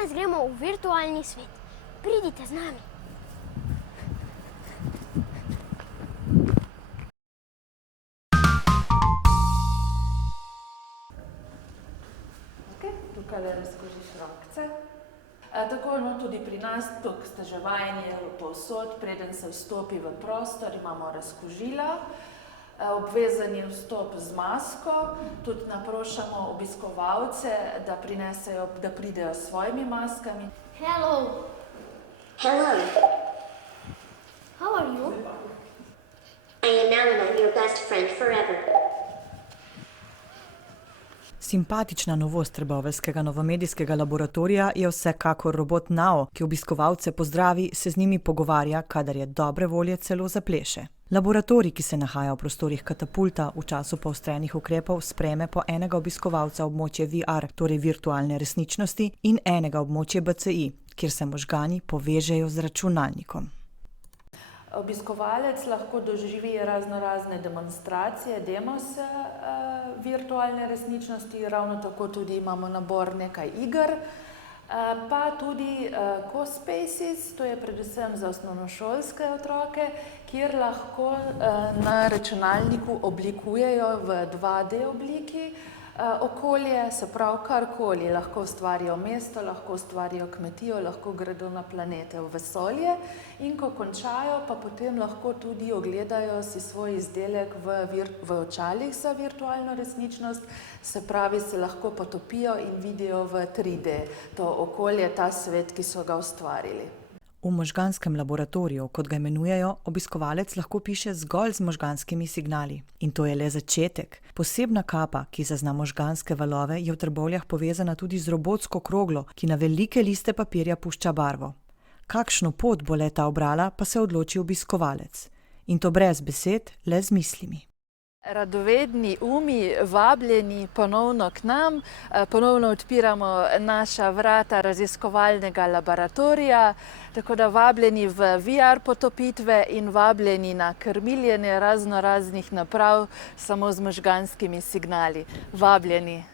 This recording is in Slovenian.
Danes gremo v virtualni svet. Pridite z nami. Tukaj razkožiš rokce. Tako tudi pri nas, tukaj ste že vajeni povsod, preden se vstopi v prostor, imamo razkožila. Obvezen je vstop z masko, tudi naprošamo obiskovalce, da pridejo s svojimi maskami. Hello. Hello. How are you? I am Alana, your best friend forever. Simpatična novost trboveljskega novomedijskega laboratorija je vsekakor robot Nao, ki obiskovalce pozdravi, se z njimi pogovarja, kadar je dobre volje celo zapleše. Laboratorij, ki se nahaja v prostorih Katapulta, v času poostrenih ukrepov sprejme po enega obiskovalca območje VR, torej virtualne resničnosti, in enega območje BCI, kjer se možgani povežejo z računalnikom. Obiskovalec lahko doživi raznorazne demonstracije, demose virtualne resničnosti, ravno tako tudi imamo nabor nekaj iger, pa tudi CoSpaces, to je predvsem za osnovnošolske otroke, kjer lahko na računalniku oblikujejo v 2D obliki okolje, se pravi karkoli, lahko ustvarijo mesto, lahko ustvarijo kmetijo, lahko gredo na planete v vesolje in ko končajo, pa potem lahko tudi ogledajo si svoj izdelek v očalih za virtualno resničnost, se pravi, se lahko potopijo in vidijo v 3D to okolje, ta svet, ki so ga ustvarili. V možganskem laboratoriju, kot ga imenujejo, obiskovalec lahko piše zgolj z možganskimi signali. In to je le začetek. Posebna kapa, ki zazna možganske valove, je v Trbovljah povezana tudi z robotsko kroglo, ki na velike liste papirja pušča barvo. Kakšno pot bo le-ta ubrala, pa se odloči obiskovalec. In to brez besed, le z mislimi. Radovedni umi, vabljeni ponovno k nam, ponovno odpiramo naša vrata raziskovalnega laboratorija, tako da vabljeni v VR potopitve in vabljeni na krmiljenje raznoraznih naprav samo z možganskimi signali. Vabljeni.